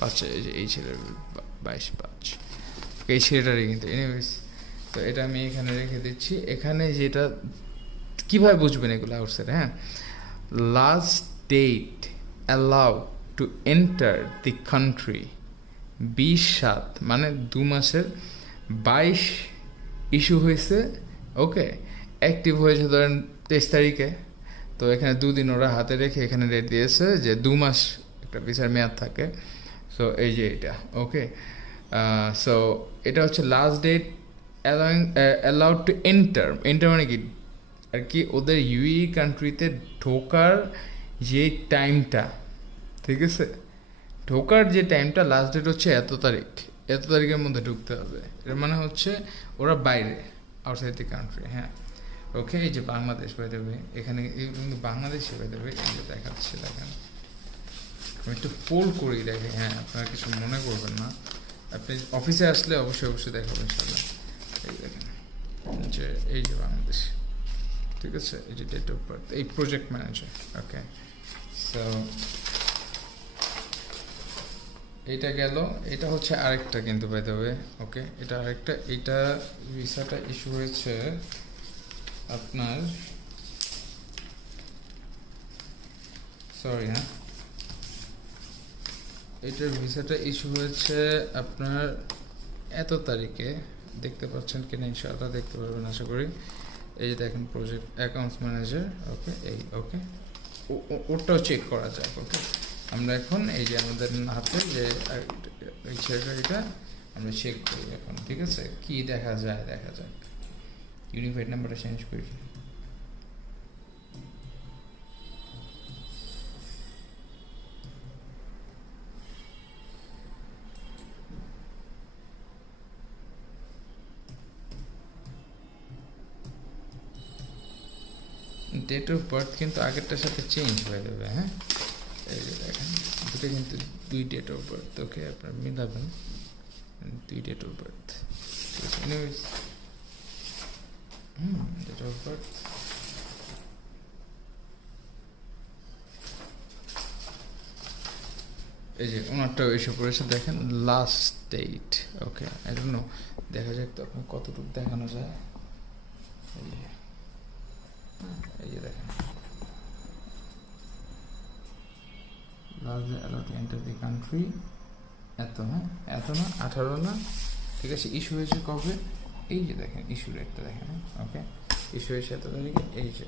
পাঁচ, এই ছেলের 22/5, এই ছেলেটারই কিন্তু। এনিওয়েজ, তো এটা আমি এখানে রেখে দিচ্ছি। এখানে যেটা কীভাবে বুঝবেন এগুলো আউটসাইড, হ্যাঁ, last date allow to enter the country 20/7, মানে 2 মাসের 22 ইস্যু হয়েছে। ওকে, অ্যাক্টিভ হয়েছে ধরেন 23 তারিখে। তো এখানে 2 দিন ওরা হাতে রেখে এখানে ডেট দিয়েছে যে 2 মাস একটা ভিসার মেয়াদ থাকে। সো এই যে এটা, ওকে। সো এটা হচ্ছে last date allowed to enter মানে কি আর কি, ওদের ইউই কান্ট্রিতে ঢোকার যে টাইমটা, ঠিক আছে, ঢোকার যে টাইমটা লাস্ট ডেট হচ্ছে এত তারিখের মধ্যে ঢুকতে হবে। এর মানে হচ্ছে ওরা বাইরে, আউটসাইড দি কান্ট্রি, হ্যাঁ। ওকে, এই যে বাংলাদেশ হয়ে দেবে, এখানে কিন্তু বাংলাদেশে হয়ে দেবে, এই যে দেখাচ্ছে, দেখেন আমি একটু ফোল্ড করি, দেখে, হ্যাঁ, আপনারা কিছু মনে করবেন না। আপনি অফিসে আসলে অবশ্যই দেখাবো ইনশাল্লাহ। এই দেখেন যে এই যে বাংলাদেশ, ঠিক আছে, এই যে ডেট অফ বার্থ, এই প্রজেক্ট ম্যানেজার। ওকে, সো এইটা গেল। এটা হচ্ছে আরেকটা কিন্তু বাই দ্য ওয়ে, ওকে, এটা আরেকটা। এইটা ভিসাটা ইস্যু হয়েছে আপনার, সরি, হ্যাঁ, এটার ভিসাটা ইস্যু হয়েছে আপনার এত তারিখে। দেখতে পাচ্ছেন কিনা ইনশাআল্লাহ দেখতে পারবেন আশা করি। এই যে দেখেন প্রজেক্ট অ্যাকাউন্টস ম্যানেজার, ওকে, এই, ওকে, ওটাও চেক করা যাক। ওকে, আমরা এখন এই যে আমাদের হাতে যে এই ছেলেটা, এটা আমরা চেক করি এখন, ঠিক আছে, কি দেখা যায়, দেখা যাক। ইউনিফাইড নাম্বারটা চেঞ্জ করি। ডেট অফ বার্থ কিন্তু আগেরটার সাথে চেঞ্জ হয়ে যাবে, হ্যাঁ। এই যে দেখেন, দুটো কিন্তু 2 ডেট অফ বার্থ। ওকে, আপনার মিলাবেন 2 ডেট অফ বার্থ, ঠিক আছে। এনিওয়েজ, ডেট অফ বার্থ, এই যে ওনারটাও এসে পড়েছে, দেখেন last date. Okay, I don't know, দেখা যাক তো আপনার কতটুকু দেখানো যায়। এই যে দেখেন, last day allowed to enter the country এত, হ্যাঁ, এত না, 18 না, ঠিক আছে। ইস্যু হয়েছে কবে, এই যে দেখেন ইস্যু রেটটা দেখেন, ওকে, ইস্যু হয়েছে এত তারিখে, এই যে